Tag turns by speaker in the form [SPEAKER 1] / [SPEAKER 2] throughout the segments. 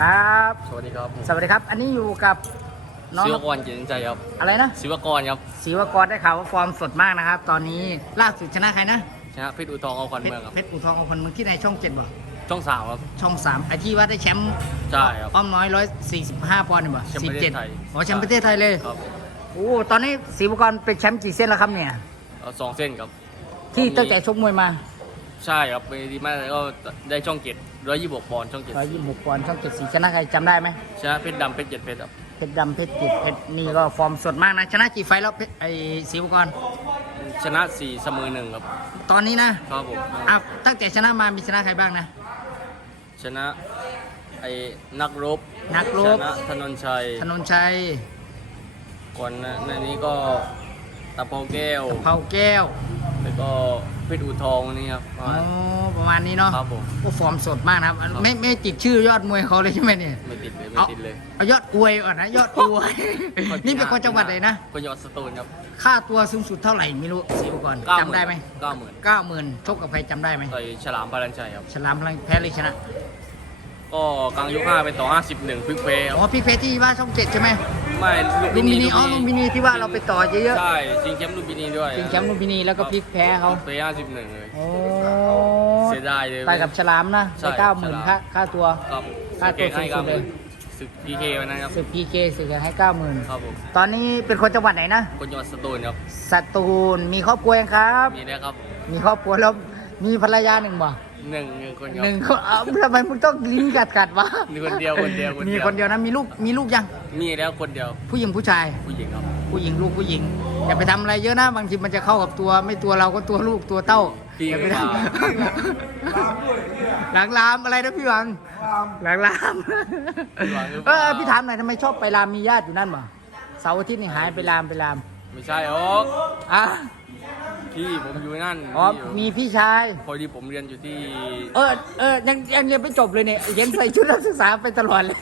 [SPEAKER 1] ครับ
[SPEAKER 2] สวัสดีครับผม
[SPEAKER 1] สวัสดีครับ อันนี้อยู่กับน้อง
[SPEAKER 2] ศิวกรเกียรติใจครับ
[SPEAKER 1] อะไรนะ
[SPEAKER 2] ศิวกรครับ
[SPEAKER 1] ศรีวกรได้ข่าวว่าฟอร์มสดมากนะครับ ตอนนี้ล่าสุดชนะใครนะ
[SPEAKER 2] ชนะเพชรอุทองเอาควัน
[SPEAKER 1] เพช
[SPEAKER 2] เมื
[SPEAKER 1] ร
[SPEAKER 2] องครับ
[SPEAKER 1] เพชรอุทองเอาคนเมืองที่ในช่องเจ็ดบ่
[SPEAKER 2] ช่องสามครับ
[SPEAKER 1] ช่องสามไอที่ว่าได้แชมป์
[SPEAKER 2] ใช่ครับ
[SPEAKER 1] อ้อมน้อยร้อยสี่สิบห้าปอนด์เนี่ยบ่
[SPEAKER 2] แชมป์
[SPEAKER 1] สี่
[SPEAKER 2] ประเท
[SPEAKER 1] เจ็ด
[SPEAKER 2] ศไทย
[SPEAKER 1] อ๋อแชมป์ประเทศไทยเลย
[SPEAKER 2] ครับ
[SPEAKER 1] โอ้ตอนนี้ศรีวกรเป็นแชมป์กี่เส้นแล้วครับเนี่ย
[SPEAKER 2] เอาสองเส้นครับ
[SPEAKER 1] ที่ตั้งแต่ชกมวยมา
[SPEAKER 2] ใช่ครับไปดีมากแล้วก็ได้ช่องเจ็ดร้อยยี่สิบหกปอนด์ช่องเจ็ด
[SPEAKER 1] ร้อยยี่สิบหกปอนด์ช่องเจ็ดสีชนะใครจำได้ไหม
[SPEAKER 2] ชนะเพชรดำเพชรเจ็ดเพชรครับ
[SPEAKER 1] เพชรดำเพชรจิตเพชรนี่ก็ฟอร์มสดมากนะ ชนะกี่ไฟล์แล้วเพชรไอศรีวกร
[SPEAKER 2] ชนะสี่เสมอหนึ่งครับ
[SPEAKER 1] ตอนนี้นะครับ
[SPEAKER 2] ผม
[SPEAKER 1] อะตั้งแต่ชนะมามีชนะใครบ้างนะ
[SPEAKER 2] ชนะไอ้นักรบ
[SPEAKER 1] นักรบ
[SPEAKER 2] ชนะธนนชัย
[SPEAKER 1] ธนนชัย
[SPEAKER 2] ก่อนหน้านี้ก็ตะเภาแก้ว
[SPEAKER 1] เผาแก้ว
[SPEAKER 2] แล้วก็เพช รอุทองนี่ครับประ
[SPEAKER 1] อ๋อ
[SPEAKER 2] มาณ
[SPEAKER 1] ประมาณนี้เนาะ
[SPEAKER 2] ครับผม
[SPEAKER 1] โอ้ฟอร์มสดมากนะครับ ไม่ไม่ติดชื่อยอดมวยเขาเลยใช่ไหมเนี่ย
[SPEAKER 2] ไม่ติดเลยไม่
[SPEAKER 1] เอา
[SPEAKER 2] ติดเลย
[SPEAKER 1] เอายอดอวยก่อนนะยอดอวย นี่เป็นคนจังหวัดไหนนะ
[SPEAKER 2] คนจังหวัดสตูลครับ
[SPEAKER 1] ค่าตัวสูงสุดเท่าไหร่ไม่รู้สิวก่อนจำได้ไหม
[SPEAKER 2] เก้าหมื่น
[SPEAKER 1] เก้าหมื่นชกกับใครจำได้ไหม
[SPEAKER 2] ต่อยฉลามพารันชัยครับ
[SPEAKER 1] ฉลามพลังแพ้เลยชนะ
[SPEAKER 2] ก็กลางยกห้าไปต่อ51พลิกเพย์ค
[SPEAKER 1] อ๋
[SPEAKER 2] รับ
[SPEAKER 1] อพี่เพชรที่ว่าช่องเจ็ดใช่ไหม
[SPEAKER 2] ไม่
[SPEAKER 1] ลุมพินีอ๋อลุมพินีที่ว่าเราไปต่อเยอะ
[SPEAKER 2] ใช่ชิงแชมป์ลุมพินีด้วย
[SPEAKER 1] ๆชิงแชมป์ลุมพินีแล้วก็พลิกแพ้เขา
[SPEAKER 2] พลิกเพย์51เลย
[SPEAKER 1] โอ้
[SPEAKER 2] เสียดายเลย
[SPEAKER 1] ไปกับฉลามนะ
[SPEAKER 2] ใช่
[SPEAKER 1] ได้เก้าหมื่น
[SPEAKER 2] ฉลาม
[SPEAKER 1] ค่าค่าตัว
[SPEAKER 2] ครับ
[SPEAKER 1] ค่าตัว
[SPEAKER 2] ให้
[SPEAKER 1] สูงสุดเลย
[SPEAKER 2] ศึกพีเควันนั้นครับ
[SPEAKER 1] สึกพีเคสึกให้เก้าหมื่น
[SPEAKER 2] ครับผม
[SPEAKER 1] ตอนนี้เป็นคนจังหวัดไหนนะ
[SPEAKER 2] คนจังหวัดสตูลครับ
[SPEAKER 1] สตูลมีครอบครัวยังครับ
[SPEAKER 2] มีนะครับ
[SPEAKER 1] มีครอบครัวแล้วมีภรรยาหนึ่งบ่
[SPEAKER 2] หนึ่งหนึ่งคนครั
[SPEAKER 1] ห
[SPEAKER 2] บ
[SPEAKER 1] นึ่งคนเอาทำไมมึงต้องลิ้นกัดกัดวะ
[SPEAKER 2] มีคนเดียวคนเดียวคนเดียว
[SPEAKER 1] มีคนเดียวนะมีลูกมีลูกยัง
[SPEAKER 2] มีแล้วคนเดียว
[SPEAKER 1] ผู้หญิงผู้ชาย
[SPEAKER 2] ผู้หญิงครับ
[SPEAKER 1] ผู้หญิงลูกผู้หญิงอย่าไปทำอะไรเยอะนะบางทีมันจะเข้ากับตัวไม่ตัวเราก็ตัวลูกตัวเต้า
[SPEAKER 2] พี่
[SPEAKER 1] อย่าไป
[SPEAKER 2] ก็
[SPEAKER 1] ท
[SPEAKER 2] มาำ
[SPEAKER 1] หลังลามอะไรนะพี่หวังหลังลามเออพี่ถามหน่อยทำไมชอบไปรามมีญาติอยู่นั่นบ่เสาร์อาทิตย์นี่หายไปรามไปราม
[SPEAKER 2] ไม่ใช่อ๋อ
[SPEAKER 1] อะ
[SPEAKER 2] พี่ผมอยู่นั่น
[SPEAKER 1] อ๋อ
[SPEAKER 2] พี่ยู่
[SPEAKER 1] มีพี่ชาย
[SPEAKER 2] พอดีผมเรียนอยู่ที่
[SPEAKER 1] เออเออยังยังเรียนไม่จบเลยเนี่ยเห็นใส่ชุดนักศึกษาไปตลอดเลย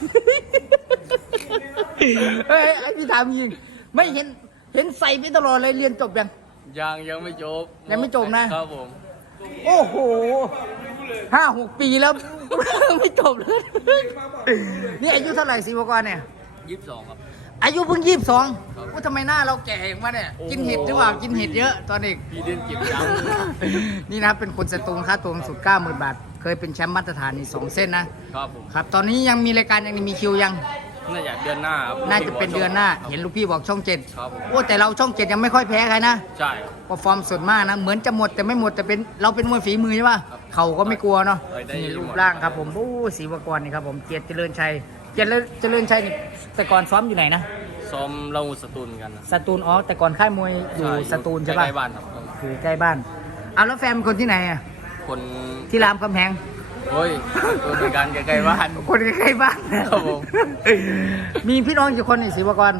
[SPEAKER 1] เฮ้ยไอพี่ถามจริง ไม่เห็นเห็นใส่ไปตลอดเลยเรียนจบยัง
[SPEAKER 2] ยังยังไม่จบ
[SPEAKER 1] ยังไม่จบนะ
[SPEAKER 2] ครับผม
[SPEAKER 1] โอ้โหห้าหกปีแล้ว ไม่จบเลย นี่อายุเท่าไหร่สิวกรเนี่ย
[SPEAKER 2] ยี่สิบสองครับ
[SPEAKER 1] อายุเพิ่งยี่สิบสอง
[SPEAKER 2] ครับ
[SPEAKER 1] ว่าทำไมหน้าเราแก่อย่างวะเนี่ย
[SPEAKER 2] โอ้โห
[SPEAKER 1] กินเห็ดหรือเปล่า กินเห็ดเยอะตอนเด็ก
[SPEAKER 2] พี่เล่นเก็บยัง
[SPEAKER 1] นี่นะครับเป็นคนสตูลค่าตัวสูงสุดเก้าหมื่นบาท เคยเป็นแชมป์มาตรฐานนี่สองเส้นนะ
[SPEAKER 2] ครับผม
[SPEAKER 1] ครับ ตอนนี้ยังมีรายการยังมีคิวยัง
[SPEAKER 2] น่าจะเดือนหน้าครับ
[SPEAKER 1] น่าจะเป็นเดือนหน้า เห็นลูกพี่บอกช่องเจ็ด
[SPEAKER 2] ครับผม
[SPEAKER 1] โอ้แต่เราช่องเจ็ดยังไม่ค่อยแพ้ใครนะ
[SPEAKER 2] ใช่ครับ
[SPEAKER 1] ก็ฟอร์มสดมากนะ เหมือนจะหมดแต่ไม่หมดแต่เป็นเราเป็นมวยฝีมือใช่ป่ะ
[SPEAKER 2] ครับ
[SPEAKER 1] เขาก็ไม่กลัวเนาะ
[SPEAKER 2] เอ้ยได้
[SPEAKER 1] นี่
[SPEAKER 2] หมด
[SPEAKER 1] รูปร่างครับผมโอ้ศรีวกรนี่ครับผม เกียรติเจริญชัย เกียรติเจริญชัยนี่แต่ก่อนซ้อมอยู่ไหนนะ
[SPEAKER 2] ซ้อมเราสตูลเหมือนกันนะ
[SPEAKER 1] สตูลอ๋อแต่ก่อนค่ายมวยอยู่สตูลใช่ป่ะ
[SPEAKER 2] ใกล้ๆบ้านครับ
[SPEAKER 1] อยู่ใกล้บ้านเอาแล้วแฟนเป็นคนที่ไหนอะ
[SPEAKER 2] คน
[SPEAKER 1] ที่รามคำแหง
[SPEAKER 2] โอ้ยคนเหมือนกันใกล้ๆบ้าน
[SPEAKER 1] คนใกล้ๆบ้านนะครับ
[SPEAKER 2] ผม
[SPEAKER 1] มีพี่น้องกี่คนนี่ศรีวกร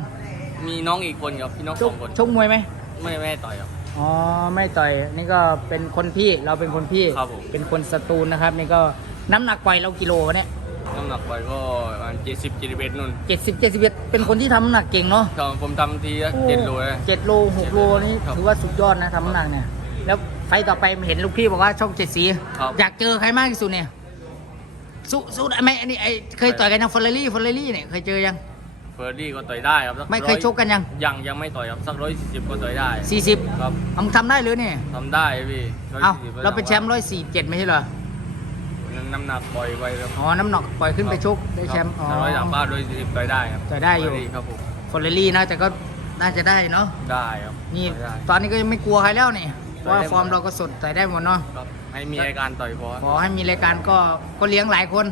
[SPEAKER 2] มีน้องอีกคนครับพี่น้อง
[SPEAKER 1] ช
[SPEAKER 2] ส
[SPEAKER 1] ก
[SPEAKER 2] องคน
[SPEAKER 1] ชกมวยไหม
[SPEAKER 2] ไม่ไม่ต่อยครับ
[SPEAKER 1] อ๋อไม่ต่อยนี่ก็เป็นคนพี่เราเป็นคนพี่
[SPEAKER 2] ครับผม
[SPEAKER 1] เป็นคนสตูลนะครับ นี่ก็น้ำหนักปล่อยเรากิโลวะเนี่ย
[SPEAKER 2] น้ำหนักไปก็ประมาณเจ็ดสิบเจ็ดสิบเอ็ดนู่น
[SPEAKER 1] เจ็ดสิบเจ็ดสิบเอ็ดเป็นคนที่ทำน้ำหนักเก่งเนาะ
[SPEAKER 2] ตอนผมทำทีละเจ็ดโลเลย
[SPEAKER 1] เจ็ดโลหกโลนี่
[SPEAKER 2] ครับ
[SPEAKER 1] ถือว่าสุดยอดนะทำน้ำหนักเนี่ย แล้วไฟต์ต่อไปเห็นลูกพี่บอกว่าช่องเจ็ดสี
[SPEAKER 2] ครับ
[SPEAKER 1] อยากเจอใครมากที่สุดเนี่ยสู้สู้ได้ไหมอันนี้ไอเคยต่อยกันยังฟอร์เรลี่ฟอร์เรลี่เนี่ยเคยเจอยัง
[SPEAKER 2] เฟอร์ดี้ก็ต่อยได้ครับสั
[SPEAKER 1] ไม่เคยชกกันยัง
[SPEAKER 2] ยังยังไม่ต่อยครับสักร้อยสี่สิบก็ต่อยได้
[SPEAKER 1] สี่สิบ
[SPEAKER 2] ครับ
[SPEAKER 1] เอามึงทำได้เลยเนี่ย
[SPEAKER 2] ทำได้พี่
[SPEAKER 1] เอ้า
[SPEAKER 2] 140
[SPEAKER 1] เราเป็นแชมป์ร้อยสี่เจ็ดไม่ใช่เหรอ
[SPEAKER 2] น้ำหนักปล่อยไปครับ
[SPEAKER 1] อ๋อ น้ำหนักปล่อยขึ้นไปชกได้แชมป์อ๋อ
[SPEAKER 2] ร้อยสามบ้าร้อยสี่สิบต่อยได้ครับ
[SPEAKER 1] ต่อยได้อยู่
[SPEAKER 2] เฟร์รี่ครับผม
[SPEAKER 1] ฟอร์เรลี่นะแต่ก็น่าจะได้เนาะ
[SPEAKER 2] ได้ครับ
[SPEAKER 1] นี่
[SPEAKER 2] ต่อยได้
[SPEAKER 1] ตอนนี้ก็ยังไม่กลัวใครแล้วนี่เพ
[SPEAKER 2] ต่อย
[SPEAKER 1] ราะ
[SPEAKER 2] ได้
[SPEAKER 1] ว่าฟอร์ม
[SPEAKER 2] หมด
[SPEAKER 1] เราก็สดต่อยได้หมดเนาะ
[SPEAKER 2] ครับให้มีรายการต่อยพอ
[SPEAKER 1] ขอให้มีรายการก็ก็เลี้ยงหลายคน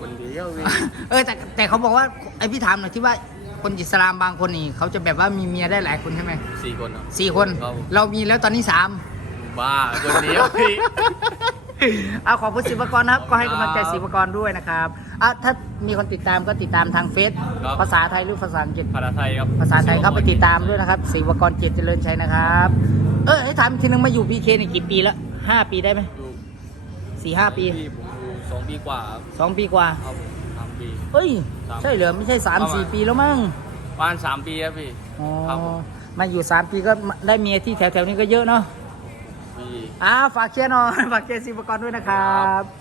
[SPEAKER 2] คนเดียวพี่
[SPEAKER 1] เออแต่แต่เขาบอกว่าไอพี่ถามหน่อยที่ว่าคนอิสลามบางคนนี่เขาจะแบบว่ามีเมียได้หลายคนใช่ไหม
[SPEAKER 2] สี่คนครับ
[SPEAKER 1] สี่คน
[SPEAKER 2] ครับผม
[SPEAKER 1] เรามีแล้วตอนนี้สาม
[SPEAKER 2] บ้าคนเดียวพี่
[SPEAKER 1] เอาขอบคุณศิวกรนะครับ ก็ให้กำลังใจศิวกรด้วยนะครับอะถ้ามีคนติดตามก็ติดตามทางเฟซ
[SPEAKER 2] ครับ
[SPEAKER 1] ภาษาไทยหรือภาษาอังกฤษ
[SPEAKER 2] ภาษาไทยครับ
[SPEAKER 1] ภาษาไทยเข้าไปติดตามด้วยนะครับศิวกรเกียรติเจริญชัยนะครับ เออให้ถามอีกทีนึงมาอยู่พีเคนี่กี่ปีแล้วห้าปีได้ไหม
[SPEAKER 2] อยู่
[SPEAKER 1] สี่ห้าปี
[SPEAKER 2] พี่ผมอยู่สองปีกว่าครับ
[SPEAKER 1] สองปีกว่า
[SPEAKER 2] ครับผมสามปี
[SPEAKER 1] เอ้ย
[SPEAKER 2] สาม
[SPEAKER 1] ใช่เหรอไม่ใช่สาม
[SPEAKER 2] ประมาณ
[SPEAKER 1] สี่ปีแล้วมั้ง
[SPEAKER 2] ประมาณสามปีครับพี่
[SPEAKER 1] อ๋อ
[SPEAKER 2] ครับผม
[SPEAKER 1] มาอยู่สามปีก็ได้เมียที่แถวๆนี้ก็เยอะเนาะ
[SPEAKER 2] พี่
[SPEAKER 1] อ่าฝากเชียร์หน่อยฝากเชียร์ซีปกรด้วยนะครับ